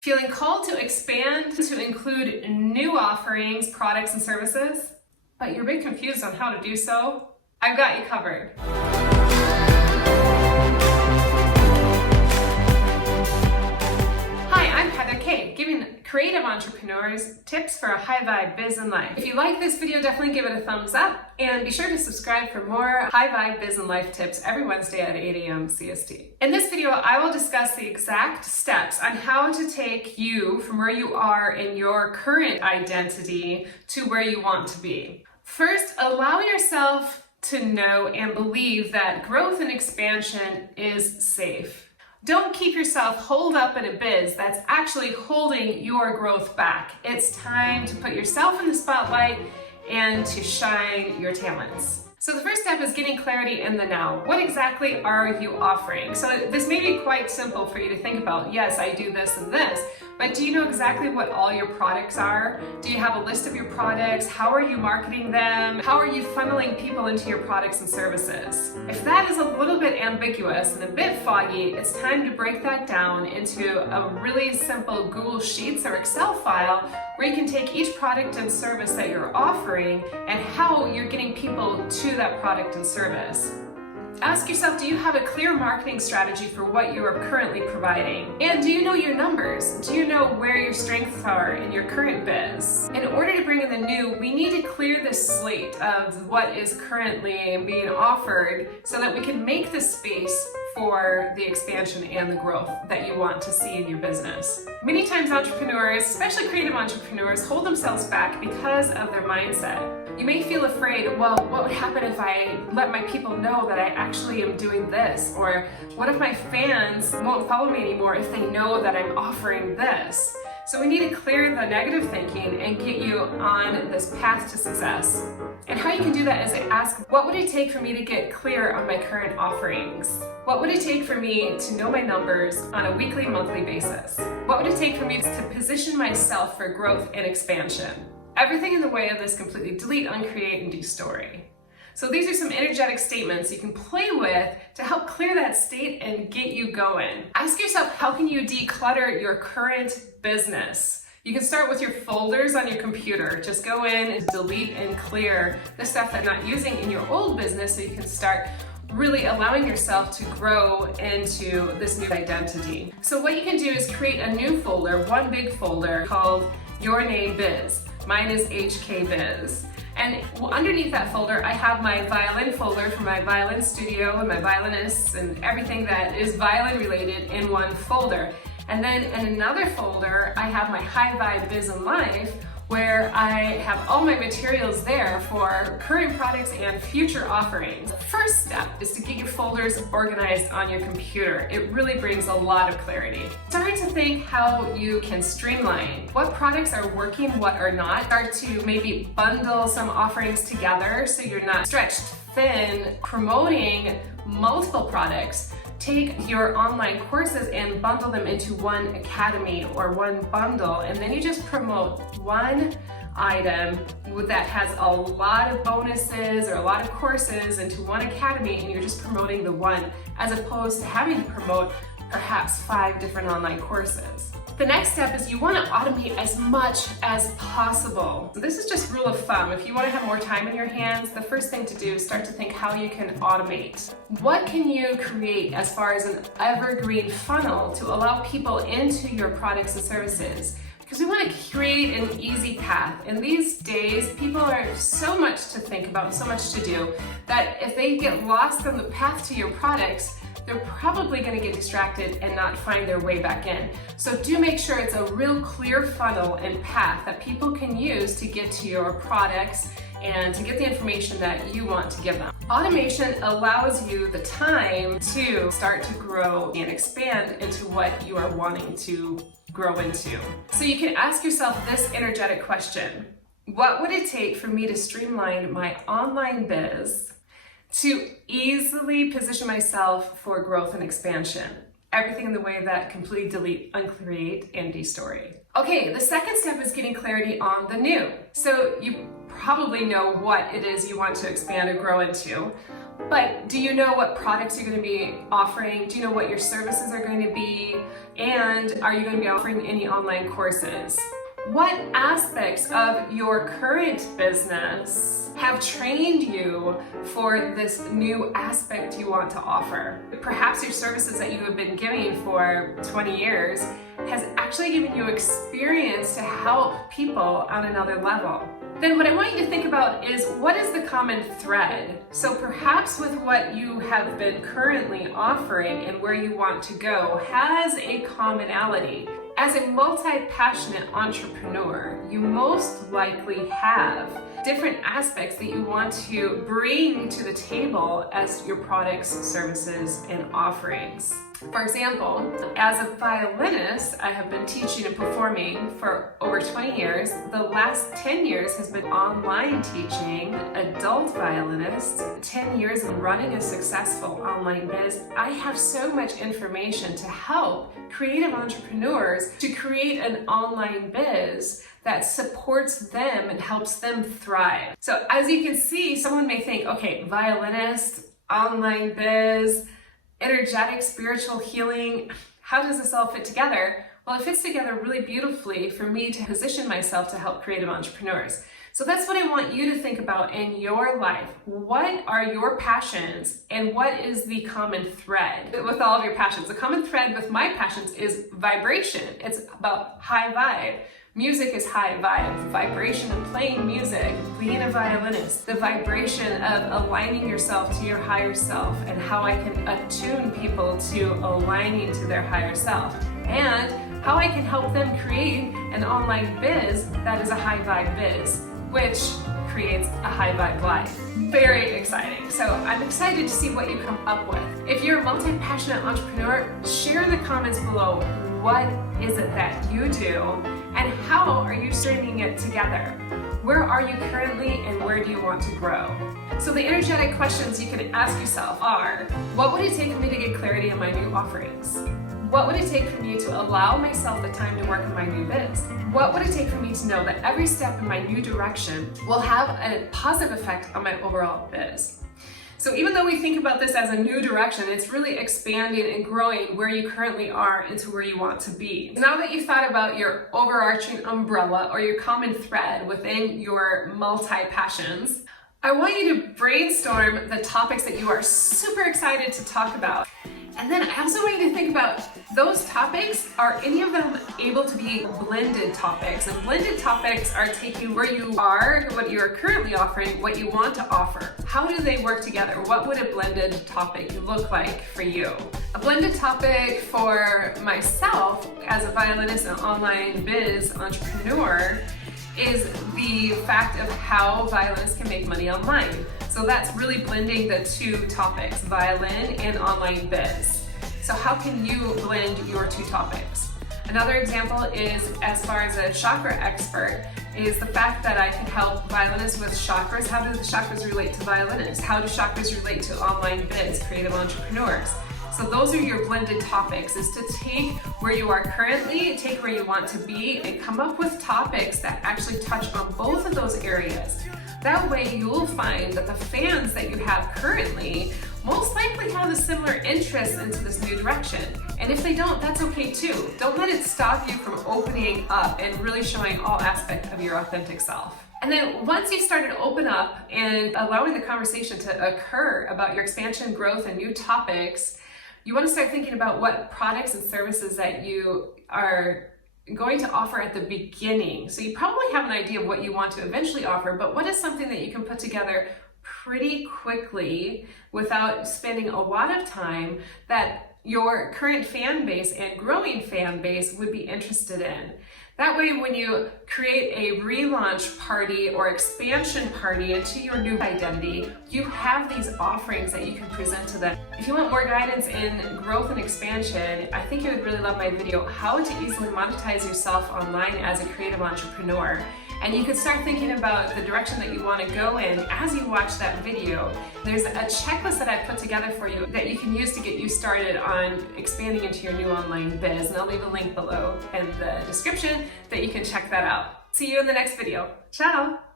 Feeling called to expand to include new offerings, products, and services, but you're a bit confused on how to do so? I've got you covered. Hi, I'm Heather Kaye, giving creative entrepreneurs tips for a high vibe biz and life. If you like this video, definitely give it a thumbs up and be sure to subscribe for more high vibe biz and life tips every Wednesday at 8 a.m. CST. In this video, I will discuss the exact steps on how to take you from where you are in your current identity to where you want to be. First, allow yourself to know and believe that growth and expansion is safe. Don't keep yourself holed up in a biz that's actually holding your growth back. It's time to put yourself in the spotlight and to shine your talents. So the first step is getting clarity in the now. What exactly are you offering? So this may be quite simple for you to think about. Yes, I do this and this, but do you know exactly what all your products are? Do you have a list of your products? How are you marketing them? How are you funneling people into your products and services? If that is a little bit ambiguous and a bit foggy, it's time to break that down into a really simple Google Sheets or Excel file where you can take each product and service that you're offering and how you're getting people to that product and service. Ask yourself, do you have a clear marketing strategy for what you are currently providing? And do you know your numbers? Do you know where your strengths are in your current biz? In order to bring in the new, we need to clear the slate of what is currently being offered so that we can make the space for the expansion and the growth that you want to see in your business. Many times entrepreneurs, especially creative entrepreneurs, hold themselves back because of their mindset. You may feel afraid, well, what would happen if I let my people know that I actually am doing this? Or what if my fans won't follow me anymore if they know that I'm offering this? So we need to clear the negative thinking and get you on this path to success. And how you can do that is ask, what would it take for me to get clear on my current offerings? What would it take for me to know my numbers on a weekly, monthly basis? What would it take for me to position myself for growth and expansion? Everything in the way of this completely delete, uncreate, and destory. So these are some energetic statements you can play with to help clear that state and get you going. Ask yourself, how can you declutter your current business? You can start with your folders on your computer. Just go in and delete and clear the stuff that you're not using in your old business so you can start really allowing yourself to grow into this new identity. So what you can do is create a new folder, one big folder called Your Name Biz. Mine is HK Biz. And underneath that folder, I have my violin folder for my violin studio and my violinists and everything that is violin related in one folder. And then in another folder, I have my high vibe biz and life, where I have all my materials there for current products and future offerings. The first step is to get your folders organized on your computer. It really brings a lot of clarity. Start to think how you can streamline. What products are working, what are not. Start to maybe bundle some offerings together so you're not stretched thin promoting multiple products. Take your online courses and bundle them into one academy or one bundle, and then you just promote one item that has a lot of bonuses or a lot of courses into one academy, and you're just promoting the one as opposed to having to promote perhaps 5 different online courses. The next step is you want to automate as much as possible. So this is just rule of thumb. If you want to have more time in your hands, the first thing to do is start to think how you can automate. What can you create as far as an evergreen funnel to allow people into your products and services? Because we want to create an easy path. In these days, people are so much to think about, so much to do, that if they get lost on the path to your products, they're probably going to get distracted and not find their way back in. So do make sure it's a real clear funnel and path that people can use to get to your products and to get the information that you want to give them. Automation allows you the time to start to grow and expand into what you are wanting to grow into. So you can ask yourself this energetic question: what would it take for me to streamline my online biz to easily position myself for growth and expansion? Everything in the way that completely delete, uncreate, and destory. Okay, the second step is getting clarity on the new. So you probably know what it is you want to expand or grow into, But do you know what products you're going to be offering? Do you know what your services are going to be? And are you going to be offering any online courses? What aspects of your current business have trained you for this new aspect you want to offer? Perhaps your services that you have been giving for 20 years has actually given you experience to help people on another level. Then what I want you to think about is, what is the common thread? So perhaps with what you have been currently offering and where you want to go has a commonality. As a multi-passionate entrepreneur, you most likely have different aspects that you want to bring to the table as your products, services, and offerings. For example, as a violinist, I have been teaching and performing for over 20 years. The last 10 years has been online teaching, adult violinist, 10 years of running a successful online biz. I have so much information to help creative entrepreneurs to create an online biz that supports them and helps them thrive. So as you can see, someone may think, okay, violinist, online biz, energetic spiritual healing, how does this all fit together? Well, it fits together really beautifully for me to position myself to help creative entrepreneurs. So that's what I want you to think about in your life. What are your passions and what is the common thread with all of your passions? The common thread with my passions is vibration. It's about high vibe. Music is high vibe, vibration of playing music, being a violinist, the vibration of aligning yourself to your higher self and how I can attune people to aligning to their higher self, and how I can help them create an online biz that is a high vibe biz, which creates a high vibe life. Very exciting. So I'm excited to see what you come up with. If you're a multi-passionate entrepreneur, share in the comments below, what is it that you do and how are you stringing it together? Where are you currently and where do you want to grow? So the energetic questions you can ask yourself are, what would it take for me to get clarity in my new offerings? What would it take for me to allow myself the time to work on my new biz? What would it take for me to know that every step in my new direction will have a positive effect on my overall biz? So even though we think about this as a new direction, it's really expanding and growing where you currently are into where you want to be. Now that you've thought about your overarching umbrella or your common thread within your multi-passions, I want you to brainstorm the topics that you are super excited to talk about. And then I also want you to think about those topics, are any of them able to be blended topics? And blended topics are taking where you are, what you're currently offering, what you want to offer. How do they work together? What would a blended topic look like for you? A blended topic for myself as a violinist and online biz entrepreneur is the fact of how violinists can make money online. So that's really blending the two topics, violin and online biz. So how can you blend your two topics? Another example is, as far as a chakra expert, is the fact that I can help violinists with chakras. How do the chakras relate to violinists? How do chakras relate to online biz, creative entrepreneurs? So those are your blended topics, is to take where you are currently, take where you want to be, and come up with topics that actually touch on both of those areas. That way you'll find that the fans that you have currently most likely have a similar interest into this new direction. And if they don't, that's okay too. Don't let it stop you from opening up and really showing all aspects of your authentic self. And then once you've started to open up and allowing the conversation to occur about your expansion, growth, and new topics, you want to start thinking about what products and services that you are going to offer at the beginning. So you probably have an idea of what you want to eventually offer, but what is something that you can put together pretty quickly without spending a lot of time that your current fan base and growing fan base would be interested in? That way, when you create a relaunch party or expansion party into your new identity, you have these offerings that you can present to them. If you want more guidance in growth and expansion, I think you would really love my video, How to Easily Monetize Yourself Online as a Creative Entrepreneur. And you can start thinking about the direction that you want to go in as you watch that video. There's a checklist that I put together for you that you can use to get you started on expanding into your new online biz. And I'll leave a link below in the description that you can check that out. See you in the next video. Ciao!